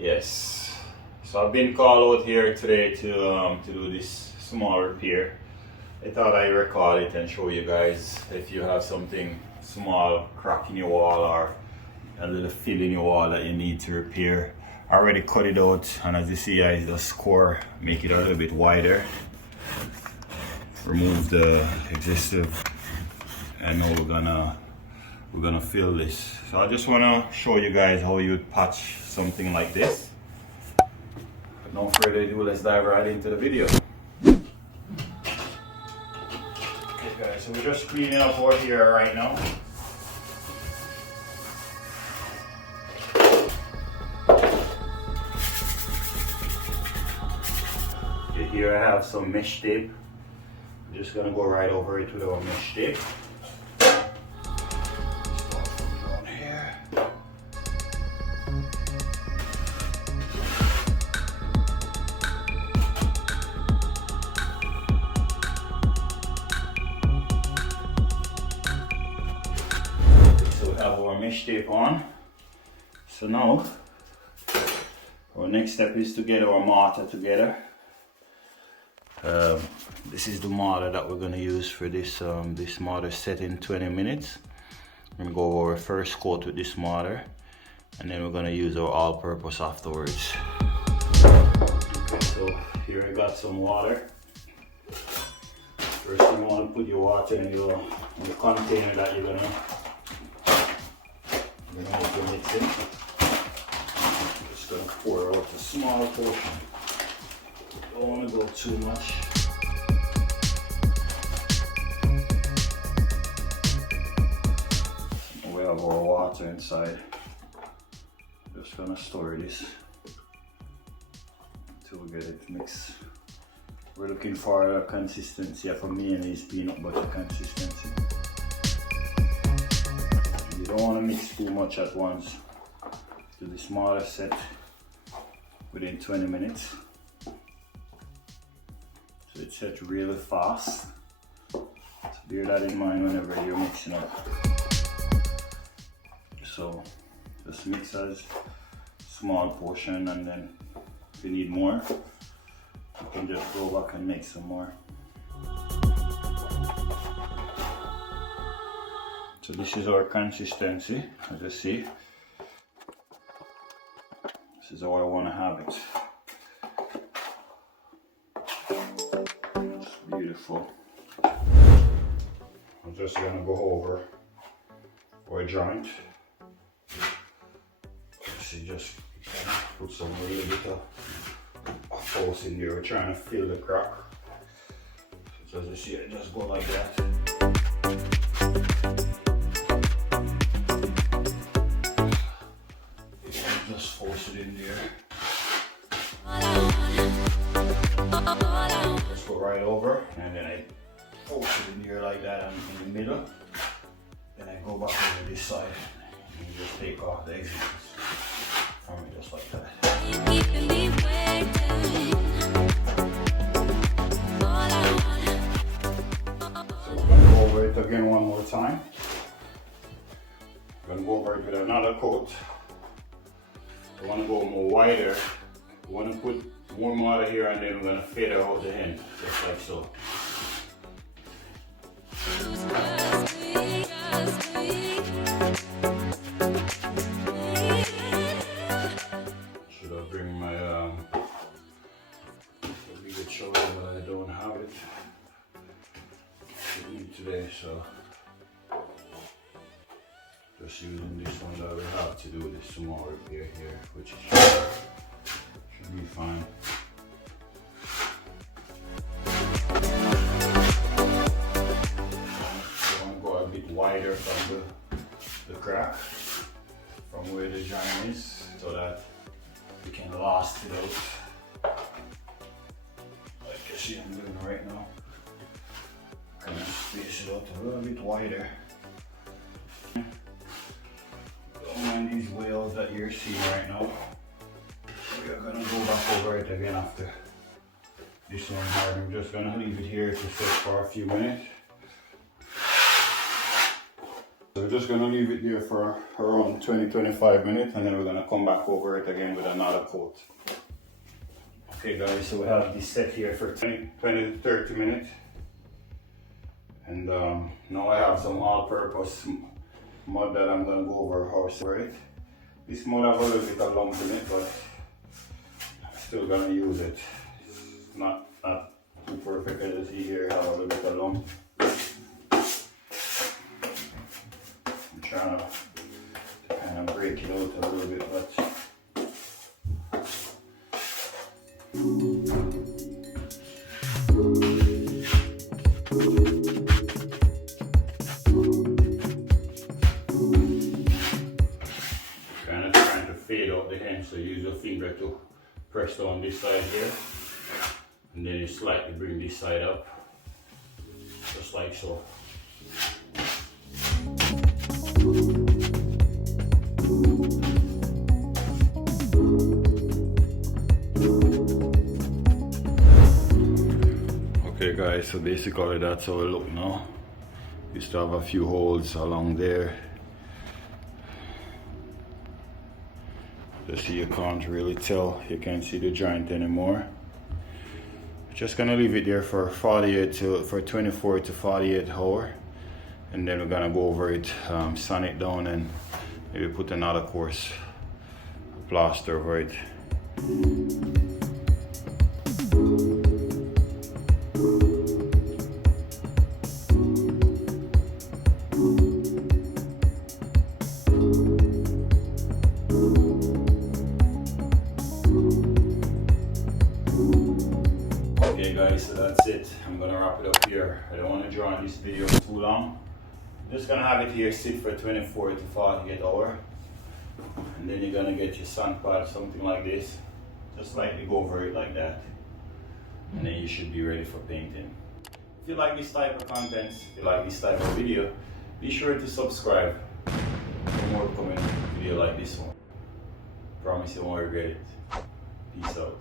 Yes. So I've been called out here today to do this small repair. I thought I'd record it and show you guys if you have something small crack in your wall or a little fill in your wall that you need to repair. I already cut it out, and as you see, I just core, make it a little bit wider, remove the existing, and now we're gonna fill this. So I just wanna show you guys how you would patch something like this. But no further ado, let's dive right into the video. Okay guys, so we're just cleaning up over here right now. Okay, here I have some mesh tape. I'm just gonna go right over it with our mesh tape. Have our mesh tape on. So now our next step is to get our mortar together. This is the mortar that we're going to use for this this mortar set in 20 minutes. We're going to go over our first coat with this mortar, and then we're going to use our all-purpose afterwards. Okay, so here I got some water. First you want to put your water in the container that you're going to make your mix in. Just going to pour out a small portion. Don't want to go too much. We have our water inside. Just going to store this until we get it mixed. We're looking for a consistency of a mayonnaise peanut butter consistency. You don't want to mix too much at once. Do the smaller set within 20 minutes. So it's set really fast. So bear that in mind whenever you're mixing up. So just mix as small portion, and then if you need more, you can just go back and make some more. So this is our consistency, as you see. This is how I want to have it. It's beautiful. I'm just going to go over our joint. See, just put some really bit of force in there. We're trying to fill the crack. So as you see, I just go like that. Just force it in there. Just go right over, and then I force it in there like that, and in the middle. Then I go back over this side and just take off the exits from it, just like that. So we're going to go over it again one more time. We're going to go over it with another coat. I want to go more wider. I want to put more mortar here, and then we're going to fade out the end, just like so. Should I bring my bigger shovel, but I don't have it with me today, so just using this one that we have to do this small repair here, which should be fine. So I want to go a bit wider from the crack, from where the joint is, so that we can last it out. Like you see I'm doing right now. Kind of space it out a little bit wider. Don't mind these wheels that you're seeing right now. We are gonna go back over it again after this one hard. I'm just gonna leave it here to sit for a few minutes. So we're just gonna leave it there for around 20-25 minutes, and then we're gonna come back over it again with another coat. Okay guys, so we have this set here for 20-30 minutes. And now I have some all-purpose mud that I'm gonna go over how to separate. This mud has a little bit of lump in it, but I'm still gonna use it. It's not too perfect. As you see here, I have a little bit of lump. I'm trying to kind of break it out a little bit, but kind of trying to fade out the end, so use your finger to press down this side here, and then you slightly bring this side up, just like so. Okay guys, so basically that's how it look now. Used to have a few holes along there. Just see, you can't really tell, you can't see the joint anymore. Just gonna leave it there for 24 to 48 hours, and then we're gonna go over it, sand it down, and maybe put another course plaster over it. Okay guys, so that's it. I'm gonna wrap it up here. I don't want to draw on this video too long. I'm just gonna have it here sit for 24 to 48 hours, and then you're gonna get your sand pad, something like this. Just lightly go over it like that, and then you should be ready for painting. If you like this type of content, if you like this type of video, be sure to subscribe for more coming video like this one. Promise you won't regret it. Peace out.